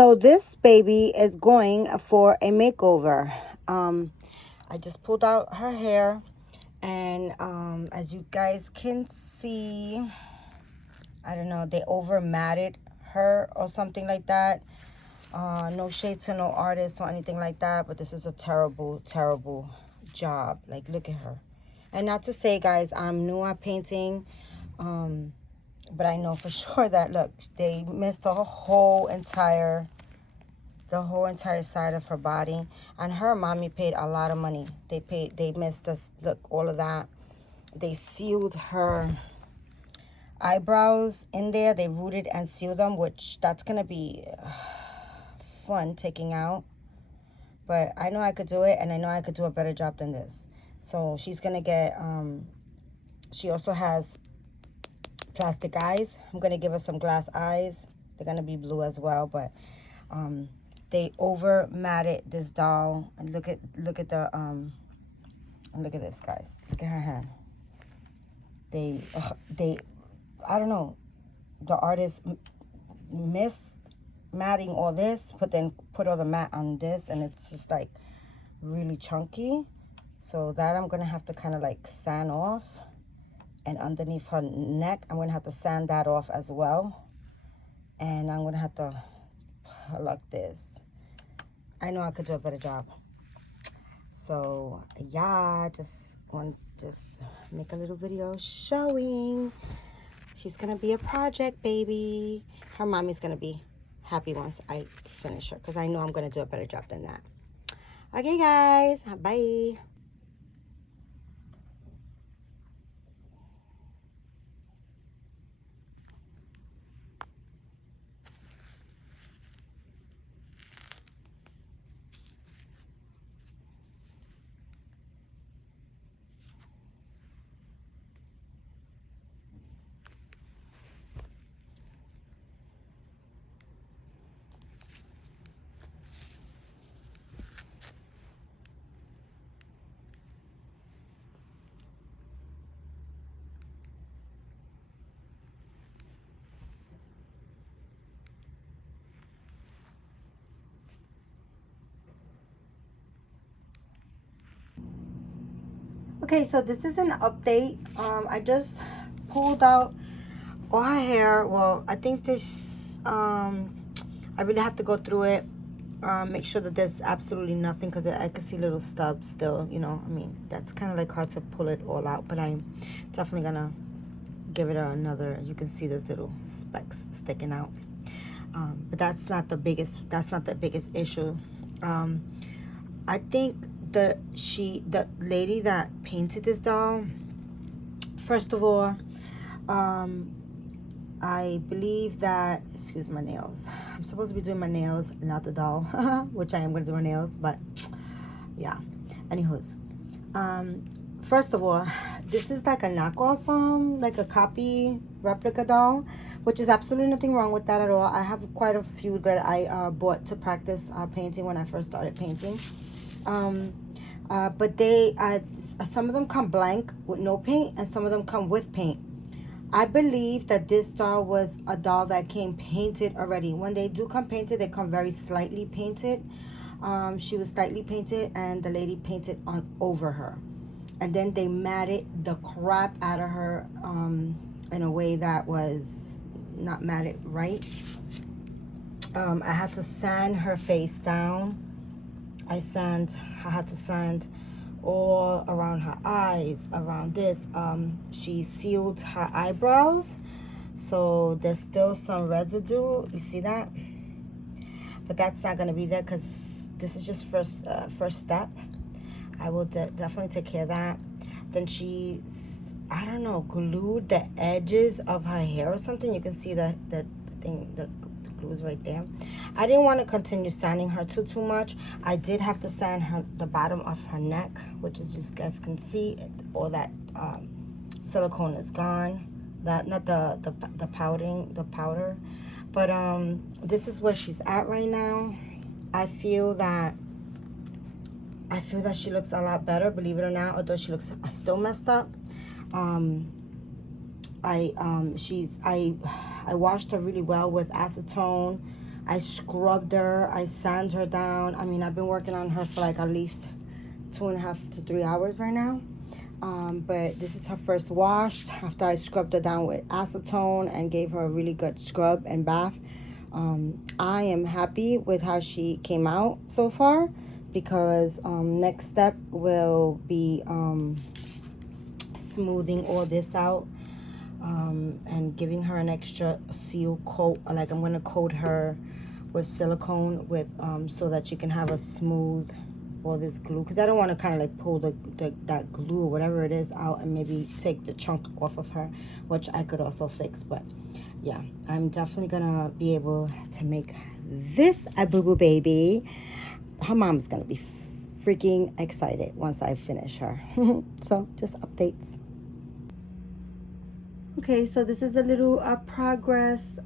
So this baby is going for a makeover. I just pulled out her hair, and as you guys can see, I don't know, they over matted her or something like that. No shade to no artist or anything like that, but this is a terrible, terrible job. Like, look at her. And not to say, guys, I'm new at painting, but I know for sure that, look, they missed the whole entire side of her body. And her mommy paid a lot of money. They missed us, look, all of that. They sealed her eyebrows in there. They rooted and sealed them, which that's gonna be fun taking out. But I know I could do it, and I know I could do a better job than this. So she's gonna get she also has plastic eyes. I'm gonna give her some glass eyes. They're gonna be blue as well, but they over matted this doll. And look at the look at this, guys. Look at her hair. They I don't know, the artist missed matting all this, then put all the matte on this, and it's just like really chunky. So that I'm gonna have to kind of like sand off. And underneath her neck, I'm gonna have to sand that off as well. And I'm gonna have to pluck this. I know I could do a better job. So yeah, just make a little video showing. She's gonna be a project baby. Her mommy's gonna be happy once I finish her, because I know I'm gonna do a better job than that. Okay, guys, bye. Okay, so this is an update. I just pulled out all her hair. Well, I think this, I really have to go through it, make sure that there's absolutely nothing, because I can see little stubs still, you know. I mean, that's kind of like hard to pull it all out, but I'm definitely gonna give it another. You can see there's little specks sticking out, but that's not the biggest issue. I think the lady that painted this doll, first of all, I believe that, excuse my nails, I'm supposed to be doing my nails, not the doll, which I am going to do my nails, but yeah. Anywho's, first of all, this is like a knockoff, like a copy replica doll, which is absolutely nothing wrong with that at all. I have quite a few that I bought to practice painting when I first started painting. But they some of them come blank with no paint, and some of them come with paint. I believe that this doll was a doll that came painted already. When they do come painted, they come very slightly painted. She was slightly painted, and the lady painted on over her, and then they matted the crap out of her in a way that was not matted right. I had to sand her face down. I had to sand all around her eyes, around this. She sealed her eyebrows, so there's still some residue. You see that? But that's not gonna be there, because this is just first step. I will definitely take care of that. Then she, I don't know, glued the edges of her hair or something. You can see the thing, the glues right there. I didn't want to continue sanding her too much. I did have to sand the bottom of her neck, which is, you guys can see, all that silicone is gone. That, not the powder, but this is where she's at right now. I feel that she looks a lot better, believe it or not, although she looks still messed up. I washed her really well with acetone. I scrubbed her, I sanded her down. I mean, I've been working on her for like at least 2.5 to 3 hours right now. But this is her first wash after I scrubbed her down with acetone and gave her a really good scrub and bath. I am happy with how she came out so far, because next step will be smoothing all this out, and giving her an extra seal coat. Like, I'm gonna coat her with silicone with so that she can have a smooth all this glue, because I don't want to kind of like pull that glue or whatever it is out and maybe take the chunk off of her, which I could also fix. But yeah, I'm definitely gonna be able to make this a boo-boo baby. Her mom's gonna be freaking excited once I finish her. So just updates. Okay, so this is a little progress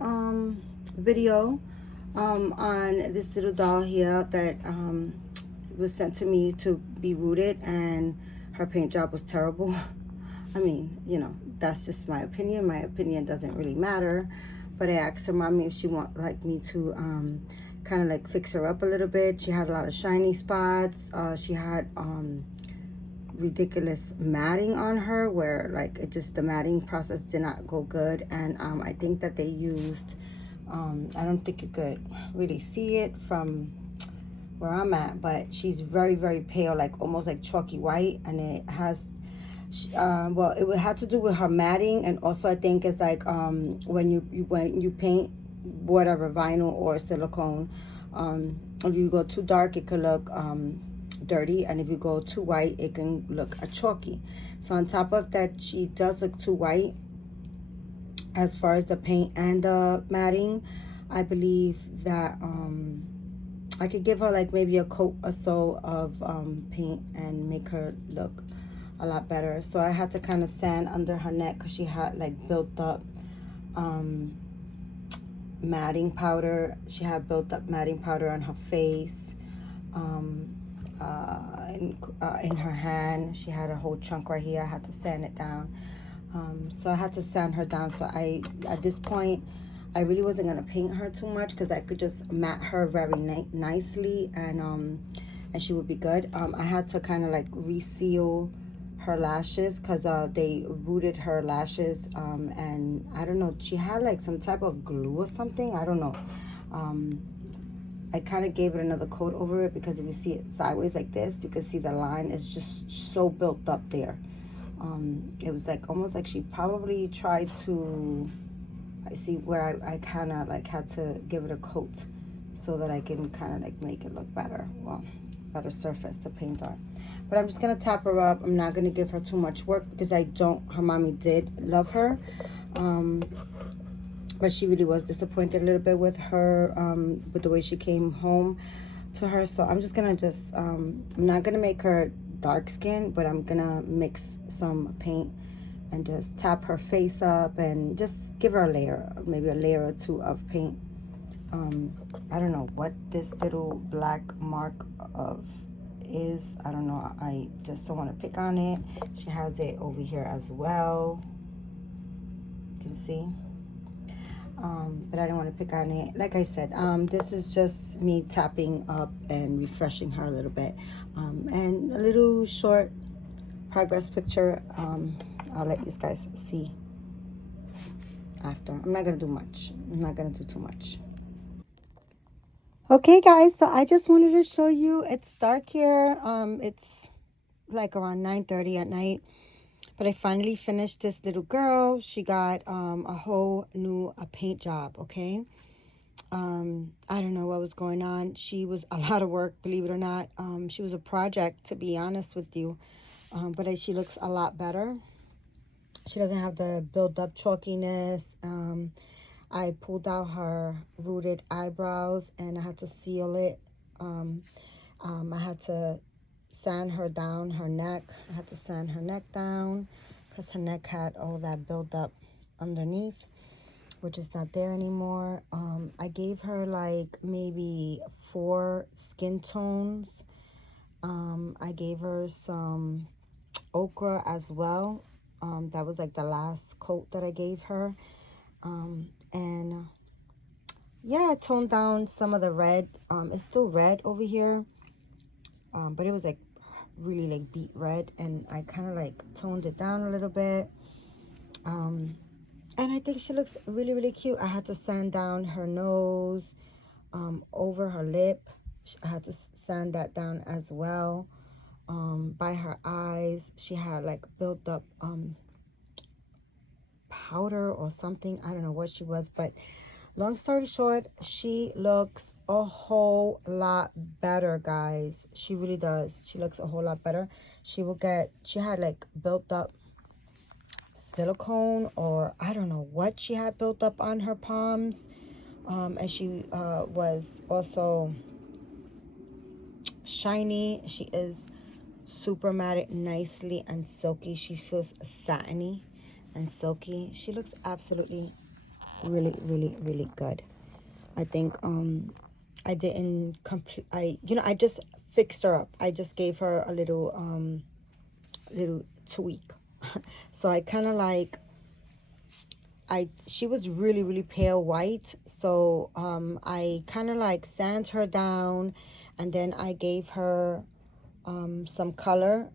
video on this little doll here that was sent to me to be rooted, and her paint job was terrible. I mean, you know, that's just my opinion. My opinion doesn't really matter. But I asked her mommy if she want like me to kind of like fix her up a little bit. She had a lot of shiny spots. She had ridiculous matting on her, where like it just, the matting process did not go good. And I think that they used I don't think you could really see it from where I'm at, but she's very, very pale, like almost like chalky white. And it has well, it had to do with her matting, and also I think it's like when you paint whatever, vinyl or silicone, if you go too dark it could look dirty, and if you go too white it can look chalky. So on top of that, she does look too white as far as the paint and the matting. I believe that I could give her like maybe a coat or so of paint and make her look a lot better. So I had to kind of sand under her neck because she had like built up matting powder. She had built up matting powder on her face, in her hand. She had a whole chunk right here. I had to sand it down. So I had to sand her down. So at this point, I really wasn't gonna paint her too much because I could just mat her very nicely, and she would be good. I had to kind of like reseal her lashes because they rooted her lashes, and I don't know, she had like some type of glue or something, I don't know. I kind of gave it another coat over it, because if you see it sideways like this, you can see the line is just so built up there. It was like almost like she probably tried to, I see where I kind of like had to give it a coat so that I can kind of like make it look better. Well, better surface to paint on. But I'm just going to tap her up. I'm not going to give her too much work because her mommy did love her. But she really was disappointed a little bit with her, with the way she came home to her. So I'm just going to I'm not going to make her dark skin, but I'm going to mix some paint and just tap her face up and just give her a layer, maybe a layer or two of paint. I don't know what this little black mark of is. I don't know. I just don't want to pick on it. She has it over here as well. You can see. But I don't want to pick on it. Like I said, this is just me tapping up and refreshing her a little bit. And a little short progress picture. I'll let you guys see after. I'm not going to do much. I'm not going to do too much. Okay, guys, so I just wanted to show you, it's dark here. It's like around 9:30 at night. But I finally finished this little girl. She got a whole new paint job, okay? I don't know what was going on. She was a lot of work, believe it or not. She was a project, to be honest with you. But she looks a lot better. She doesn't have the built-up chalkiness. I pulled out her rooted eyebrows and I had to seal it. I had to sand her down, her neck. I had to sand her neck down because her neck had all that build-up underneath, which is not there anymore. I gave her like maybe 4 skin tones. I gave her some ochre as well. That was like the last coat that I gave her. And yeah, I toned down some of the red. It's still red over here, but it was like really like beet red, and I kind of like toned it down a little bit. And I think she looks really, really cute. I had to sand down her nose, over her lip. I had to sand that down as well. By her eyes, she had like built up powder or something. I don't know what she was, but long story short, she looks a whole lot better, guys. She really does. She looks a whole lot better. She had like built up silicone, or I don't know what she had built up on her palms. And she was also shiny. She is super matted nicely and silky. She feels satiny and silky. She looks absolutely really, really, really good. I think I didn't complete, I just fixed her up. I just gave her a little tweak. So I kind of like, she was really, really pale white, so I kind of like sand her down, and then I gave her some color,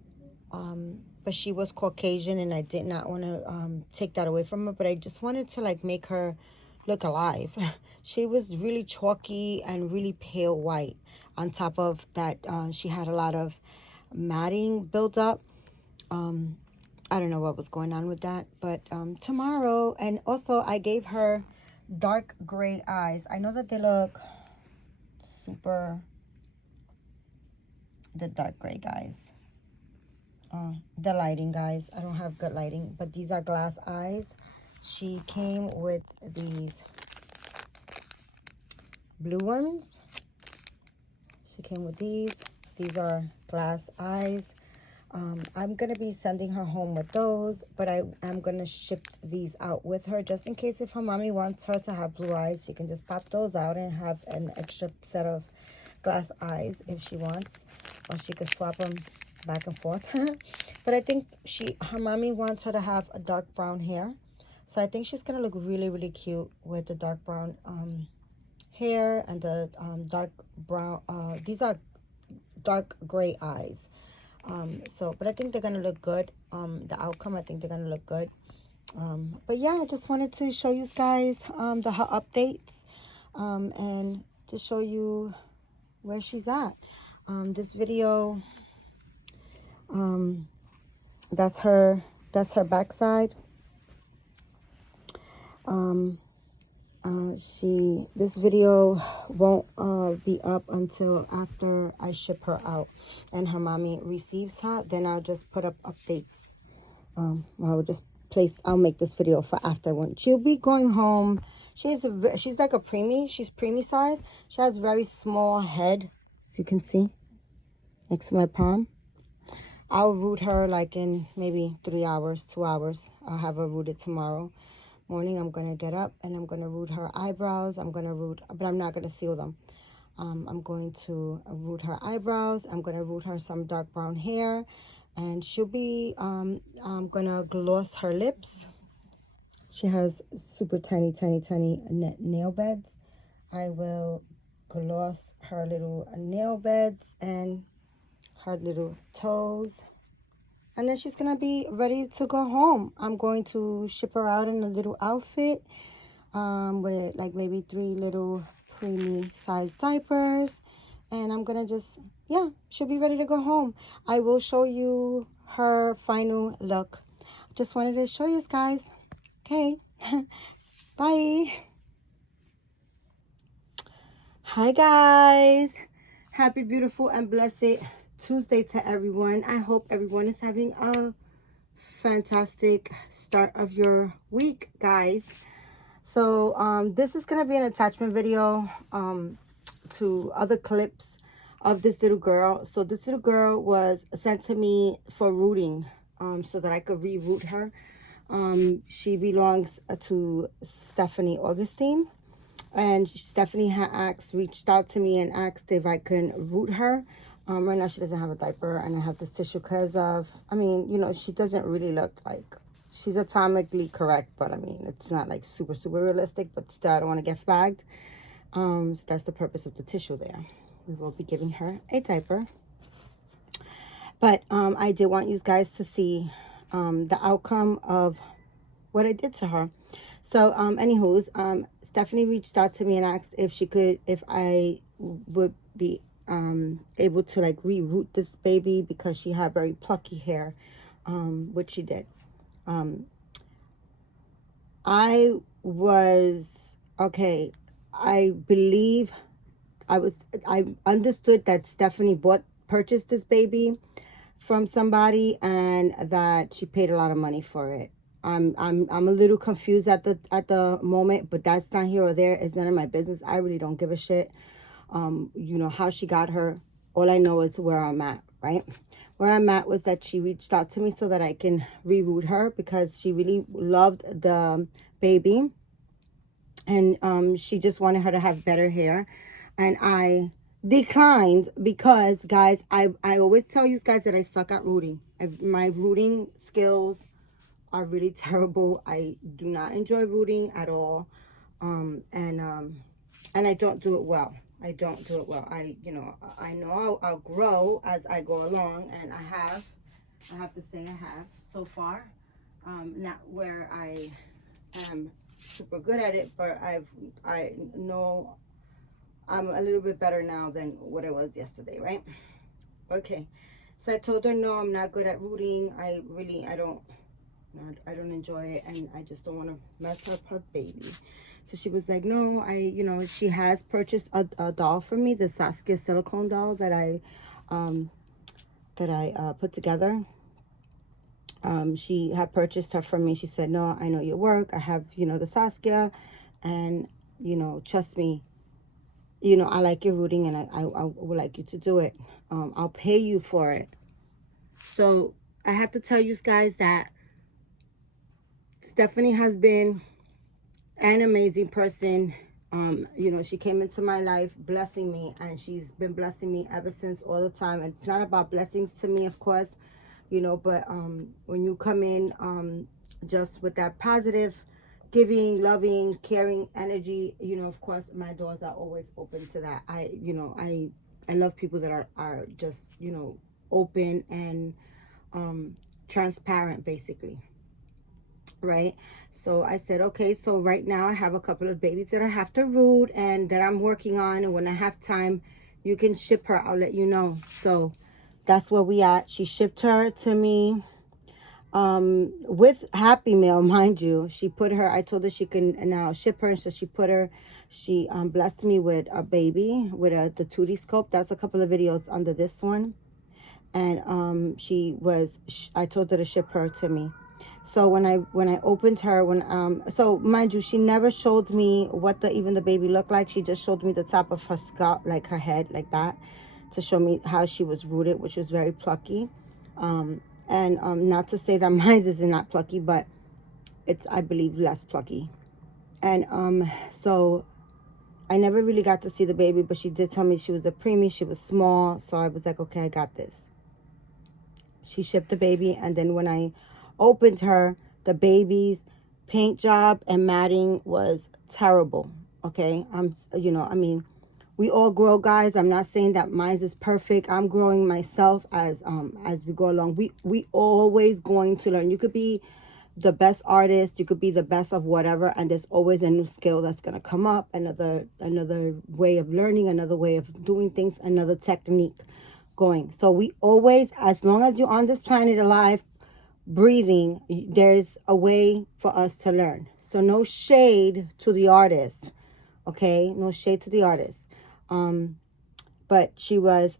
but she was Caucasian, and I did not want to take that away from her, but I just wanted to like make her look alive. She was really chalky and really pale white. On top of that, she had a lot of matting built up. I don't know what was going on with that, but tomorrow, and also I gave her dark gray eyes. I know that they look super, the dark gray, guys. The lighting, guys, I don't have good lighting, but these are glass eyes. She came with these blue ones. She came with these. These are glass eyes. I'm going to be sending her home with those, but I am going to ship these out with her just in case if her mommy wants her to have blue eyes, she can just pop those out and have an extra set of glass eyes if she wants, or she could swap them back and forth. But I think her mommy wants her to have a dark brown hair, so I think she's going to look really, really cute with the dark brown hair and the dark brown, these are dark gray eyes. But I think they're gonna look good. The outcome, I think they're gonna look good. But yeah, I just wanted to show you guys the her updates, and to show you where she's at. This video, that's her backside. This video won't be up until after I ship her out and her mommy receives her. Then I'll just put up updates. I'll make this video for after when she'll be going home. She's like a preemie. She's preemie size. She has very small head, as you can see next to my palm. I'll root her like in maybe 3 hours, 2 hours. I'll have her rooted tomorrow morning. I'm gonna get up and I'm gonna root her eyebrows. But I'm not gonna seal them. I'm going to root her eyebrows. I'm gonna root her some dark brown hair, and she'll be I'm gonna gloss her lips. She has super tiny, tiny, tiny nail beds. I will gloss her little nail beds and her little toes. And then she's going to be ready to go home. I'm going to ship her out in a little outfit with like maybe 3 little preemie size diapers. And I'm going to just, yeah, she'll be ready to go home. I will show you her final look. Just wanted to show you guys. Okay. Bye. Hi, guys. Happy, beautiful, and blessed Tuesday to everyone. I hope everyone is having a fantastic start of your week, guys. So this is gonna be an attachment video to other clips of this little girl. So this little girl was sent to me for rooting, so that I could re-root her. She belongs to Stephanie Augustine, and Stephanie reached out to me and asked if I can root her. Right now she doesn't have a diaper, and I have this tissue because of, I mean, she doesn't really look like, she's anatomically correct, but I mean, it's not like super, super realistic, but still I don't want to get flagged. So that's the purpose of the tissue there. We will be giving her a diaper. But I did want you guys to see the outcome of what I did to her. So, anywho's, Stephanie reached out to me and asked if I would be able to like reroot this baby because she had very plucky hair, which she did. I was okay. I believe I understood that Stephanie purchased this baby from somebody and that she paid a lot of money for it. I'm a little confused at the moment, but that's not here or there. It's none of my business. I really don't give a shit. You know how she got her. All I know is where I'm at, right? Where I'm at was that she reached out to me so that I can reroot her because she really loved the baby, and she just wanted her to have better hair, and I declined because, guys, I always tell you guys that I suck at rooting. My rooting skills are really terrible. I do not enjoy rooting at all, and I don't do it well. I don't do it well. I know I'll grow as I go along, and I have to say I have so far. Not where I am super good at it, but I know I'm a little bit better now than what I was yesterday, right? Okay. So I told her no, I'm not good at rooting. I don't enjoy it, and I just don't want to mess up her baby. So she was like, no, she has purchased a doll for me, the Saskia silicone doll that I put together. She had purchased her from me. She said, no, I know your work. I have, the Saskia, and, trust me, I like your rooting, and I would like you to do it. I'll pay you for it. So I have to tell you guys that Stephanie has been an amazing person. She came into my life blessing me, and she's been blessing me ever since, all the time. It's not about blessings to me, of course, but when you come in just with that positive, giving, loving, caring energy, of course, my doors are always open to that. I love people that are just, open and transparent, basically. Right? So I said, okay, so right now I have a couple of babies that I have to root and that I'm working on, and when I have time, you can ship her. I'll let you know. So that's where we at. She shipped her to me with Happy Mail, mind you. I told her she can now ship her, so she blessed me with a baby with the 2D scope. That's a couple of videos under this one. And I told her to ship her to me. So when I opened her, so mind you, she never showed me what even the baby looked like. She just showed me the top of her scalp, like her head, like that, to show me how she was rooted, which was very plucky. And not to say that mine is not plucky, but it's, I believe, less plucky. And so I never really got to see the baby, but she did tell me she was a preemie. She was small, so I was like, okay, I got this. She shipped the baby, and then when I opened her, the baby's paint job and matting was terrible. Okay, we all grow, guys. I'm not saying that mine is perfect. I'm growing myself as we go along. We always going to learn. You could be the best artist, you could be the best of whatever, and there's always a new skill that's gonna come up, another way of learning, another way of doing things, another technique going. So we always, as long as you're on this planet alive, breathing, there's a way for us to learn. So no shade to the artist, okay? No shade to the artist. But she was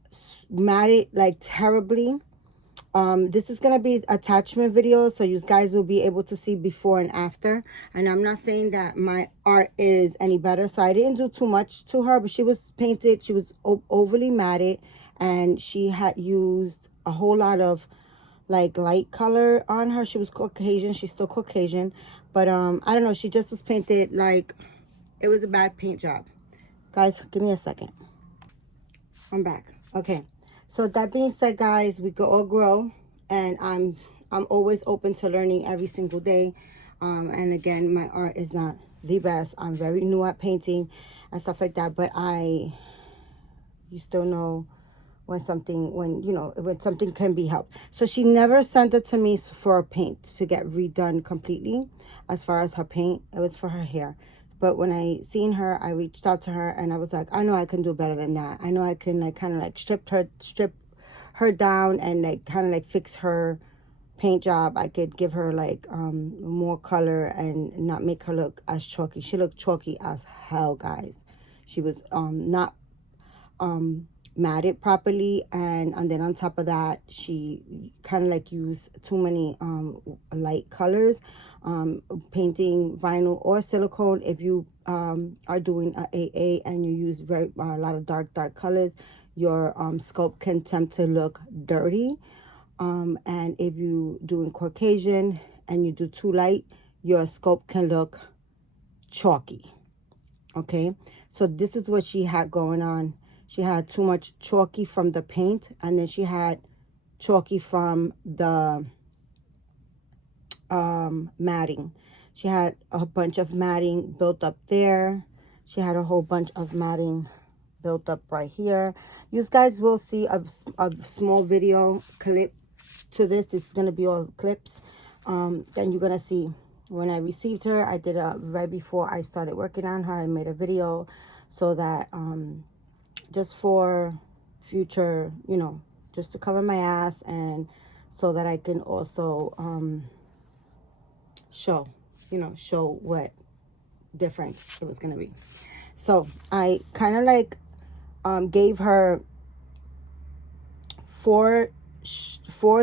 matted like terribly. This is gonna be attachment video, so you guys will be able to see before and after. And I'm not saying that my art is any better, so I didn't do too much to her, but she was painted, she was overly matted, and she had used a whole lot of like light color on her. She was Caucasian, she's still Caucasian, but I don't know, she just was painted like it was a bad paint job. Guys, give me a second. I'm back. Okay. So that being said, guys, we all grow, and I'm always open to learning every single day. And again, my art is not the best. I'm very new at painting, and stuff like that. But you still know when something, when something can be helped. So she never sent it to me for a paint to get redone completely. As far as her paint, it was for her hair. But when I seen her, I reached out to her and I was like, I know I can do better than that. I know I can like kind of like strip her down and like kind of like fix her paint job. I could give her like more color and not make her look as chalky. She looked chalky as hell, guys. She was not matted properly, and then on top of that, she kind of like used too many light colors. Painting vinyl or silicone, if you are doing a AA and you use a lot of dark colors, your sculpt can tend to look dirty. And if you doing Caucasian and you do too light, your sculpt can look chalky. Okay, so this is what she had going on. She had too much chalky from the paint, and then she had chalky from the matting. She had a bunch of matting built up there. She had a whole bunch of matting built up right here. You guys will see a small video clip to this. This is going to be all clips. Then you're going to see when I received her. I did a right before I started working on her. I made a video so that just for future, just to cover my ass, and so that I can also show what difference it was going to be. So I kind of like gave her four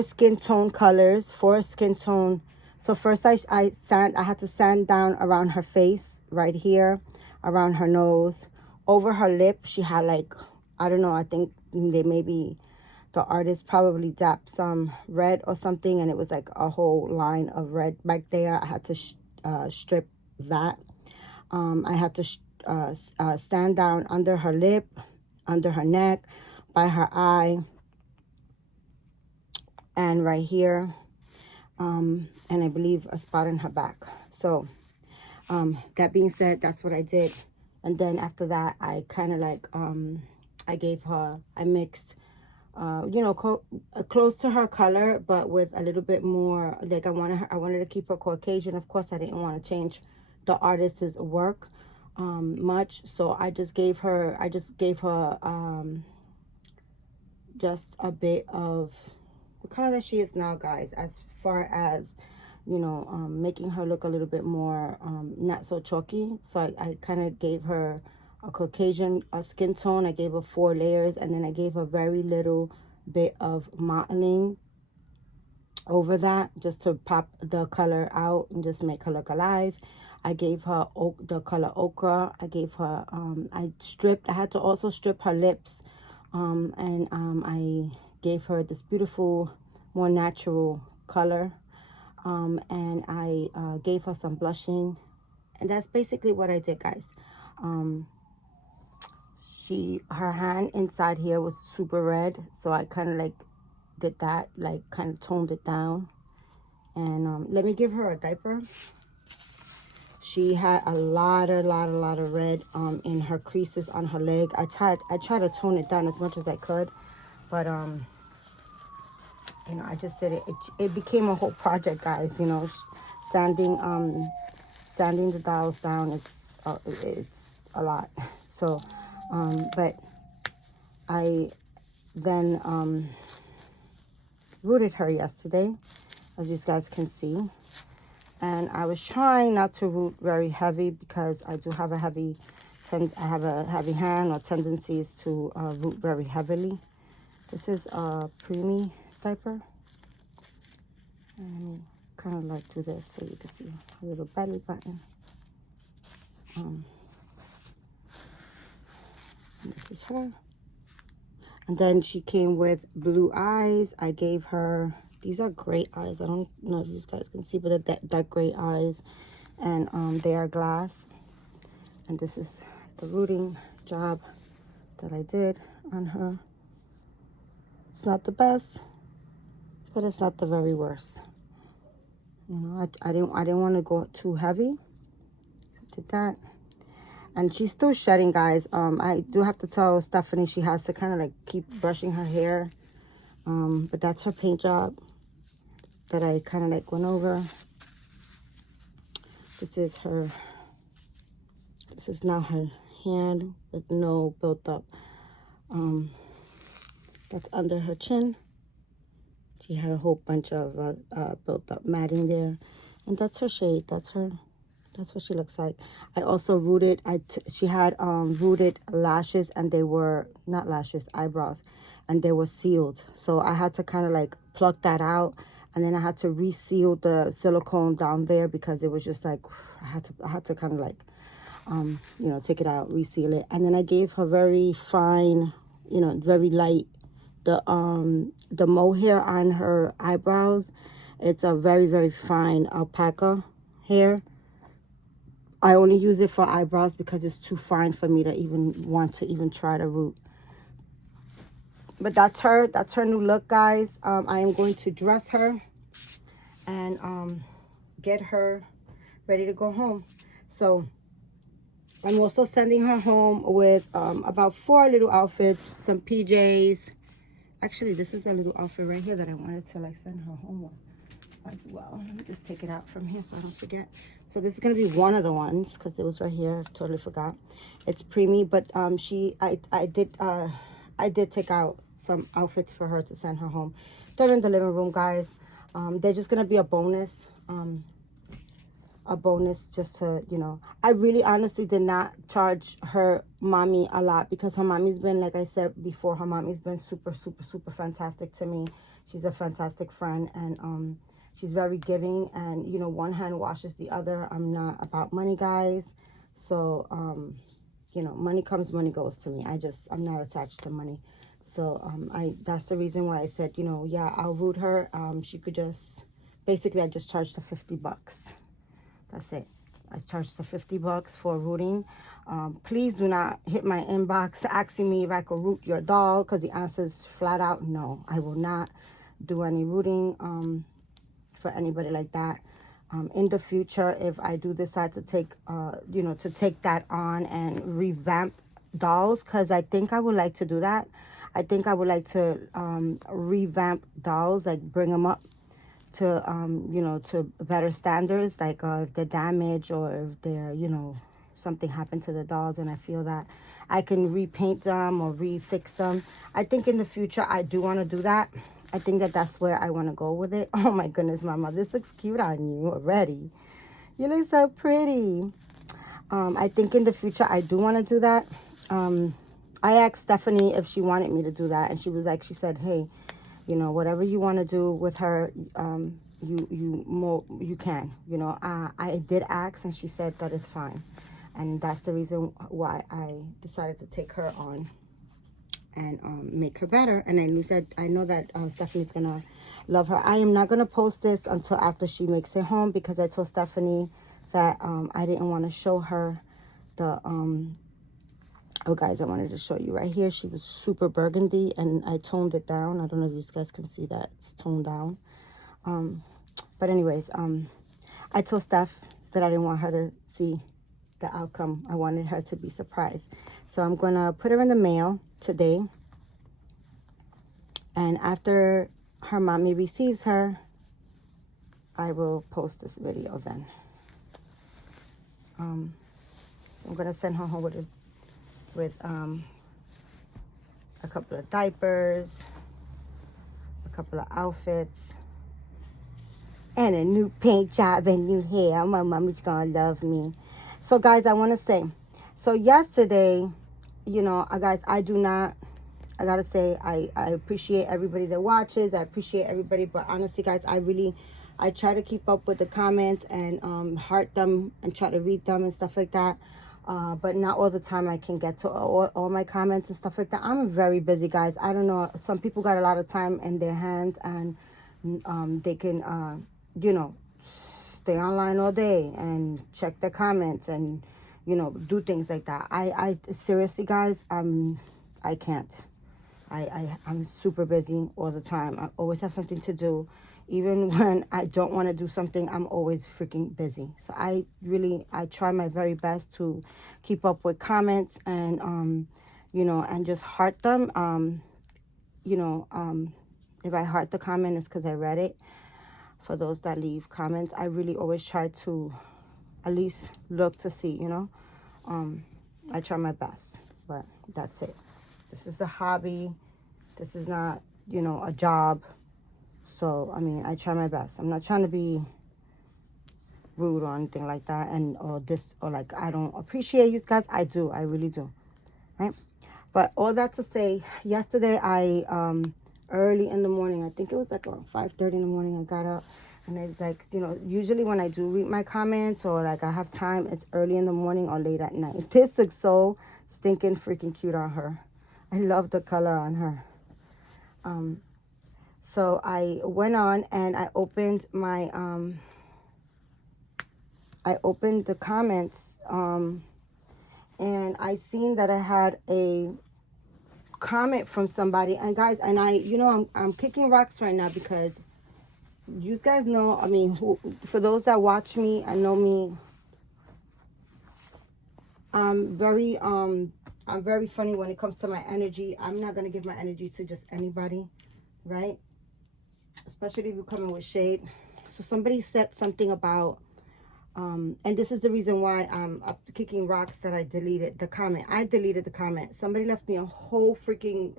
skin tone colors, four skin tone. So first I had to sand down around her face right here, around her nose, over her lip. She had like, I don't know, I think the artist probably dapped some red or something, and it was like a whole line of red back there. I had to strip that. I had to stand down under her lip, under her neck, by her eye, and right here, and I believe a spot in her back. So that being said, that's what I did. And then after that, I kind of like I mixed close to her color, but with a little bit more, like I wanted to keep her Caucasian. Of course, I didn't want to change the artist's work much, so I just gave her just a bit of the color that she is now, guys, as far as making her look a little bit more not so chalky. So I kind of gave her a Caucasian skin tone. I gave her 4 layers, and then I gave her very little bit of mottling over that, just to pop the color out and just make her look alive. I gave her the color ochre. I gave her I had to also strip her lips, and I gave her this beautiful, more natural color, and I gave her some blushing, and that's basically what I did, guys. Her hand inside here was super red, so I kind of like did that, like kind of toned it down. And let me give her a diaper. She had a lot of red in her creases on her leg. I tried to tone it down as much as I could, but I just did it. It became a whole project, guys. Sanding the dials down, it's a lot. So but I then rooted her yesterday, as you guys can see, and I was trying not to root very heavy because I do have a heavy hand, or tendencies to root very heavily. This is a preemie diaper, and kind of like do this so you can see a little belly button. This is her. And then she came with blue eyes. I gave her, these are great eyes. I don't know if you guys can see, but they're dark gray eyes. And they are glass. And this is the rooting job that I did on her. It's not the best, but it's not the very worst. I didn't want to go too heavy. So I did that. And she's still shedding, guys. I do have to tell Stephanie she has to kind of like keep brushing her hair. But that's her paint job that I kind of like went over. This is now her hand with no built up. That's under her chin. She had a whole bunch of built up matting there. And that's her shade. That's what she looks like. I also rooted, she had rooted lashes, and they were, not lashes, eyebrows, and they were sealed. So I had to kind of like pluck that out, and then I had to reseal the silicone down there because it was just like, I had to kind of like, you know, take it out, reseal it. And then I gave her very fine, you know, very light, the mohair on her eyebrows. It's a very, very fine alpaca hair. I only use it for eyebrows because it's too fine for me to even want to even try to root. But that's her new look, guys. I am going to dress her and get her ready to go home. So I'm also sending her home with about 4 little outfits, some PJs. Actually, this is a little outfit right here that I wanted to like send her home with as well. Let me just take it out from here so I don't forget. So this is gonna be one of the ones because it was right here. I totally forgot. It's preemie, but I did take out some outfits for her to send her home. They're in the living room, guys. They're just gonna be a bonus. A bonus just to, you know, I really honestly did not charge her mommy a lot because her mommy's been, like I said before, her mommy's been super, super, super fantastic to me. She's a fantastic friend, and she's very giving, and, you know, one hand washes the other. I'm not about money, guys. So, you know, money comes, money goes to me. I'm not attached to money. So, that's the reason why I said, you know, yeah, I'll root her. She could just, basically, I just charged her $50. That's it. I charged the $50 for rooting. Please do not hit my inbox asking me if I could root your dog, because the answer is flat out no. I will not do any rooting for anybody like that. In the future, if I do decide to take, you know, to take that on and revamp dolls, because I think I would like to do that. I think I would like to revamp dolls, like bring them up to, you know, to better standards, like if they're damaged or if they're, you know, something happened to the dolls and I feel that I can repaint them or refix them. I think in the future I do want to do that. I think that that's where I want to go with it. Oh my goodness, Mama, this looks cute on you already. You look so pretty. I think in the future I do want to do that. I asked Stephanie if she wanted me to do that, and she said, hey, you know, whatever you want to do with her, you can. You know, I did ask, and she said that it's fine, and that's the reason why I decided to take her on and make her better. And I know that Stephanie's gonna love her. I am not gonna post this until after she makes it home, because I told Stephanie that I didn't want to show her the oh, guys, I wanted to show you right here. She was super burgundy, and I toned it down. I don't know if you guys can see that. It's toned down. But anyways, I told Steph that I didn't want her to see the outcome. I wanted her to be surprised. So I'm going to put her in the mail today. And after her mommy receives her, I will post this video then. I'm going to send her home with a couple of diapers, a couple of outfits, and a new paint job and new hair. My mommy's gonna love me. So guys, I want to say, so yesterday, you know, guys, I gotta say, I appreciate everybody that watches. I appreciate everybody, but honestly, guys, I try to keep up with the comments and heart them and try to read them and stuff like that. But not all the time I can get to all my comments and stuff like that. I'm very busy, guys. I don't know. Some people got a lot of time in their hands, and they can, you know, stay online all day and check the comments and, you know, do things like that. I seriously, guys, I can't. I'm super busy all the time. I always have something to do. Even when I don't want to do something, I'm always freaking busy. So I try my very best to keep up with comments and, and just heart them. If I heart the comment, it's because I read it. For those that leave comments, I really always try to at least look to see, I try my best, but that's it. This is a hobby. This is not, a job. So, I mean, I try my best. I'm not trying to be rude or anything like that, or like I don't appreciate you guys. I do. I really do. Right? But all that to say, yesterday early in the morning, I think it was like around 5:30 in the morning, I got up. And it's like, usually when I do read my comments or like I have time, it's early in the morning or late at night. This looks so stinking freaking cute on her. I love the color on her. So I went on and I opened the comments, and I seen that I had a comment from somebody. And guys, and I'm kicking rocks right now because you guys know, I mean, for those that watch me and know me, I'm very funny when it comes to my energy. I'm not gonna give my energy to just anybody, right? Especially if you're coming with shade. So somebody said something about, and this is the reason why I'm kicking rocks, that I deleted the comment. I deleted the comment. Somebody left me a whole freaking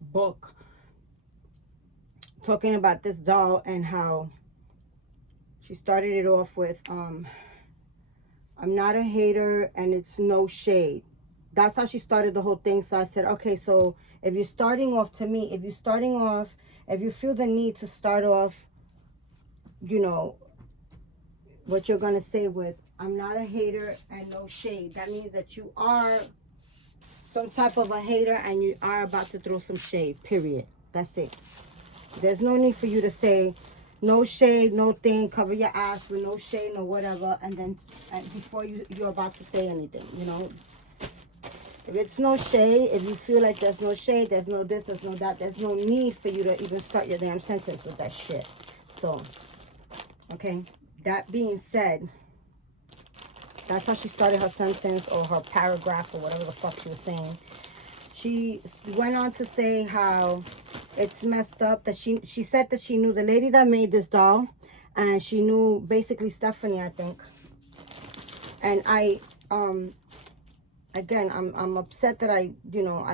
book talking about this doll and how she started it off with, I'm not a hater and it's no shade. That's how she started the whole thing. So I said, okay, so if you feel the need to start off, what you're going to say with, I'm not a hater and no shade, that means that you are some type of a hater and you are about to throw some shade, period. That's it. There's no need for you to say no shade, no thing, cover your ass with no shade, no whatever, and before you're about to say anything, If it's no shade, if you feel like there's no shade, there's no this, there's no that, there's no need for you to even start your damn sentence with that shit. So, okay, that being said, that's how she started her sentence or her paragraph or whatever the fuck she was saying. She went on to say how it's messed up that she said that she knew the lady that made this doll, and she knew basically Stephanie, I think. And again, I'm upset that I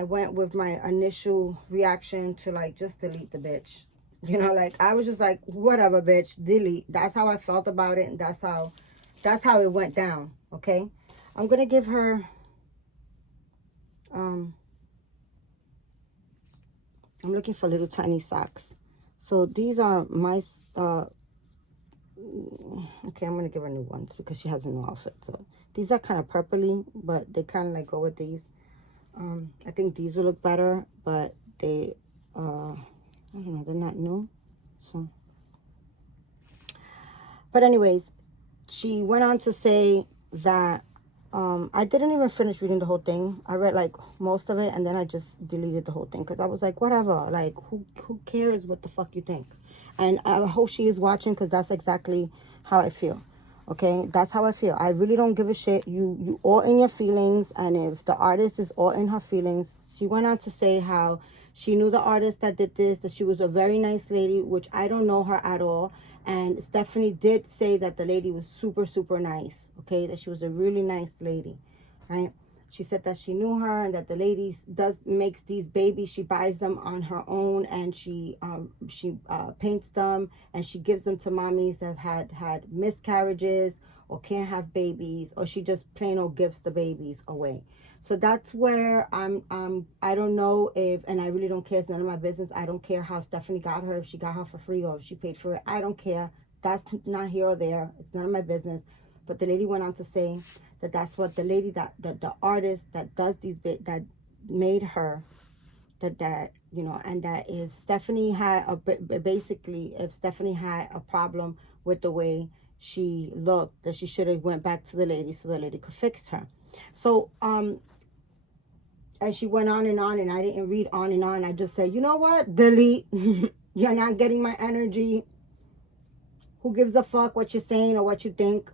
went with my initial reaction to like just delete the bitch. Like I was just like, whatever, bitch, delete. That's how I felt about it, and that's how it went down. Okay, I'm gonna give her I'm looking for little tiny socks. So these are my okay, I'm gonna give her new ones because she has a new outfit. So these are kind of purpley, but they kind of like go with these. I think these will look better, but they I don't know, they're not new. So, but anyways, she went on to say that I didn't even finish reading the whole thing. I read like most of it, and then I just deleted the whole thing because I was like, whatever, like who cares what the fuck you think. And I hope she is watching because that's exactly how I feel. Okay, that's how I feel. I really don't give a shit. You all in your feelings, and if the artist is all in her feelings. She went on to say how she knew the artist that did this, that she was a very nice lady, which I don't know her at all. And Stephanie did say that the lady was super, super nice. Okay, that she was a really nice lady, right? She said that she knew her and that the lady makes these babies. She buys them on her own, and she paints them, and she gives them to mommies that have had miscarriages or can't have babies, or she just plain old gives the babies away. So that's where I don't know if, and I really don't care. It's none of my business. I don't care how Stephanie got her, if she got her for free or if she paid for it. I don't care. That's not here or there. It's none of my business. But the lady went on to say that that's what the lady, that the artist that does these, that made her, that and that if Stephanie had if Stephanie had a problem with the way she looked, that she should have went back to the lady so the lady could fix her. So and she went on, and I didn't read on and on. I just said, you know what, delete. You're not getting my energy. Who gives a fuck what you're saying or what you think?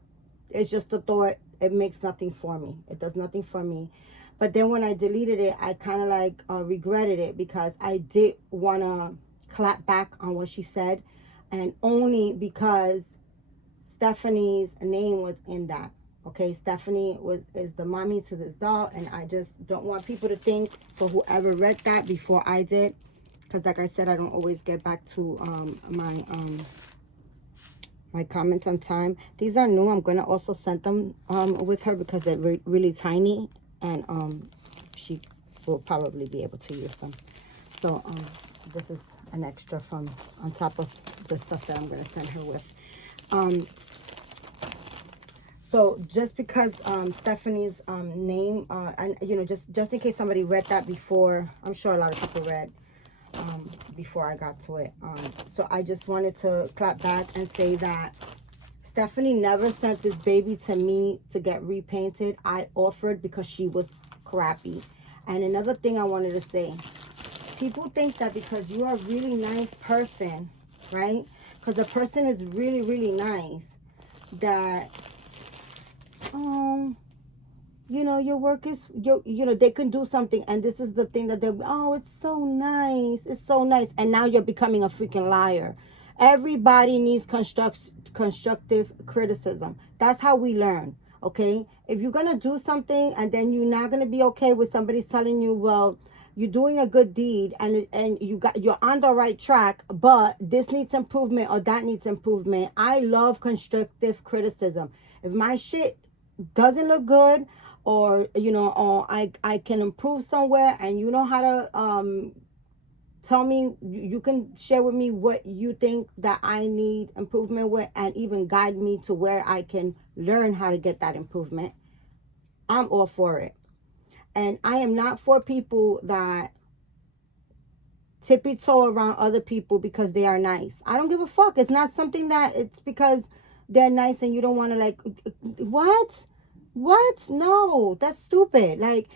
It's just a thought. It makes nothing for me. It does nothing for me. But then when I deleted it, I kind of like regretted it, because I did want to clap back on what she said, and only because Stephanie's name was in that. Okay, Stephanie is the mommy to this doll, and I just don't want people to think, for whoever read that before I did, because like I said, I don't always get back to my comments on time. These are new. I'm gonna also send them with her, because they're really tiny, and she will probably be able to use them. So this is an extra from on top of the stuff that I'm gonna send her with. So just because Stephanie's name, and you know, just in case somebody read that before, I'm sure a lot of people read before I got to it. So I just wanted to clap back and say that Stephanie never sent this baby to me to get repainted. I offered because she was crappy. And another thing I wanted to say, people think that because you are a really nice person, right? Because the person is really, really nice, that you know, your work is, you know, they can do something, and this is the thing that they'll be, oh, it's so nice, it's so nice, and now you're becoming a freaking liar. Everybody needs constructive criticism. That's how we learn. Okay, if you're gonna do something and then you're not gonna be okay with somebody telling you, well, you're doing a good deed, and you're on the right track, but this needs improvement or that needs improvement. I love constructive criticism. If my shit doesn't look good, or you know, or I can improve somewhere, and you know how to tell me, you can share with me what you think that I need improvement with, and even guide me to where I can learn how to get that improvement, I'm all for it. And I am not for people that tippy toe around other people because they are nice. I don't give a fuck. It's not something that it's because they're nice and you don't want to, like, what? No, that's stupid. Like,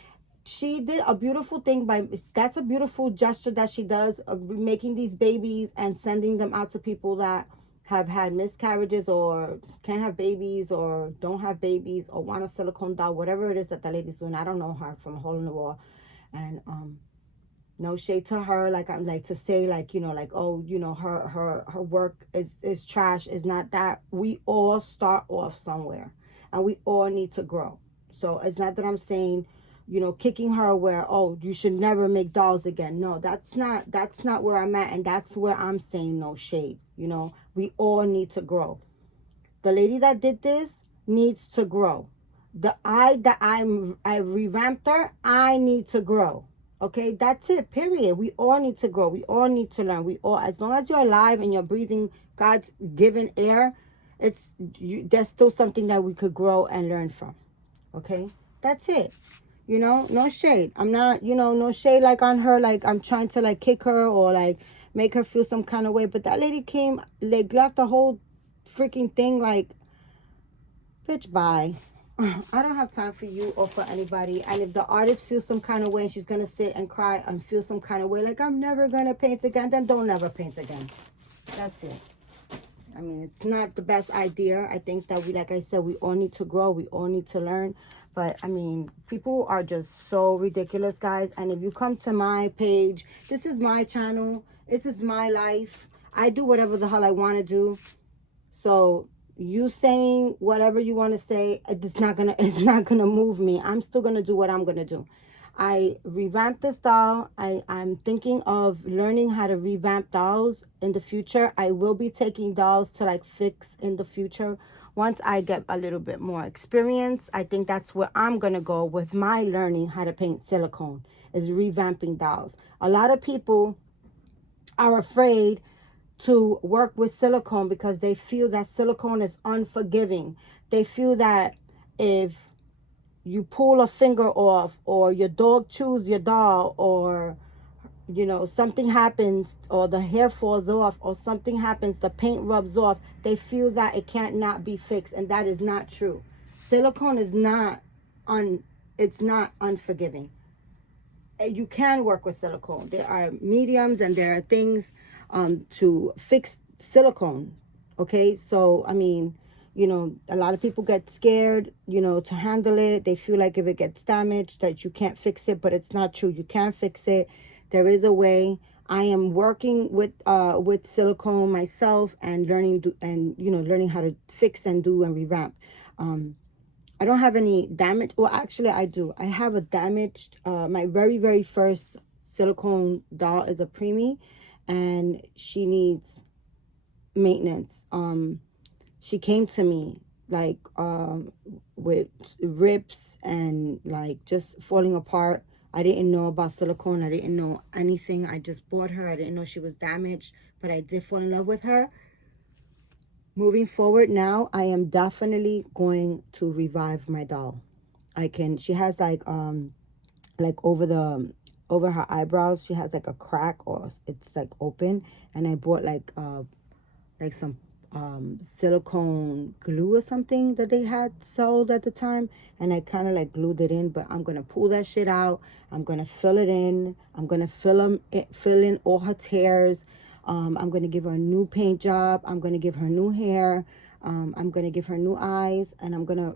she did a beautiful thing by, that's a beautiful gesture that she does, of making these babies and sending them out to people that have had miscarriages or can't have babies or don't have babies or want a silicone doll, whatever it is that the lady's doing. I don't know her from a hole in the wall. And no shade to her, like, I'm like to say, like, you know, like, oh, you know, her work is trash, is not that. We all start off somewhere, and we all need to grow. So it's not that I'm saying, you know, kicking her where, oh, you should never make dolls again. No, that's not where I'm at, and that's where I'm saying no shade. You know, we all need to grow. The lady that did this needs to grow. I revamped her, I need to grow. Okay, that's it, period. We all need to grow. We all need to learn. We all, as long as you're alive and you're breathing God's given air, there's still something that we could grow and learn from. Okay, that's it. You know, no shade. I'm not, you know, no shade like on her, like I'm trying to like kick her or like make her feel some kind of way. But that lady came, like, left the whole freaking thing, like, bitch, bye. I don't have time for you or for anybody. And if the artist feels some kind of way and she's gonna sit and cry and feel some kind of way, like, I'm never gonna paint again, then don't never paint again. That's it. I mean, it's not the best idea. I think that we, like I said, we all need to grow. We all need to learn. But I mean, people are just so ridiculous, guys. And if you come to my page, this is my channel. This is my life. I do whatever the hell I want to do. So you saying whatever you want to say, it's not gonna move me. I'm still gonna do what I'm gonna do. I revamped this doll. I'm thinking of learning how to revamp dolls in the future. I will be taking dolls to like fix in the future. Once I get a little bit more experience, I think that's where I'm gonna go with my learning how to paint silicone, is revamping dolls. A lot of people are afraid to work with silicone because they feel that silicone is unforgiving. They feel that if you pull a finger off, or your dog chews your doll, or you know, something happens, or the hair falls off, or something happens, the paint rubs off, they feel that it can't not be fixed. And that is not true. Silicone is not it's not unforgiving. You can work with silicone. There are mediums and there are things to fix silicone. Okay, so I mean, you know, a lot of people get scared, you know, to handle it. They feel like if it gets damaged that you can't fix it, but it's not true. You can fix it. There is a way. I am working with silicone myself and learning how to fix and do and revamp. I don't have any damage. Well, actually, I do. I have a damaged. My very first silicone doll is a preemie, and she needs maintenance. She came to me like with rips and like just falling apart. I didn't know about silicone. I didn't know anything. I just bought her. I didn't know she was damaged, but I did fall in love with her. Moving forward now, I am definitely going to revive my doll. She has like over her eyebrows, she has like a crack, or it's like open, and I bought like some silicone glue or something that they had sold at the time, and I kind of like glued it in. But I'm gonna pull that shit out. I'm gonna fill it in. I'm gonna fill in all her tears. I'm gonna give her a new paint job. I'm gonna give her new hair. I'm gonna give her new eyes, and I'm gonna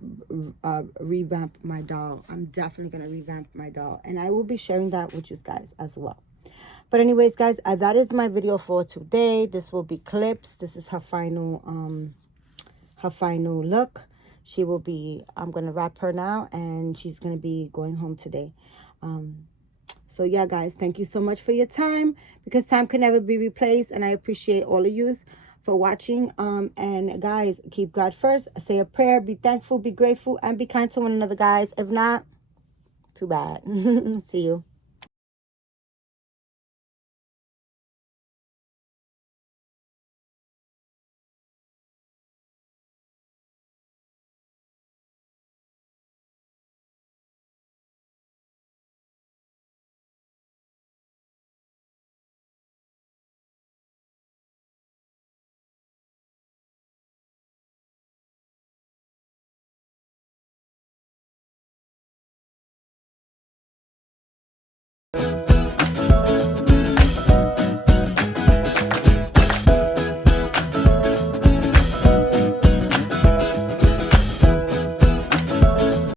revamp my doll. I'm definitely gonna revamp my doll, and I will be sharing that with you guys as well. But anyways, guys, that is my video for today. This will be clips. This is her final look. She will be, I'm going to wrap her now, and she's going to be going home today. So yeah, guys, thank you so much for your time, because time can never be replaced, and I appreciate all of you for watching. And guys, keep God first. Say a prayer, be thankful, be grateful, and be kind to one another, guys. If not, too bad. See you.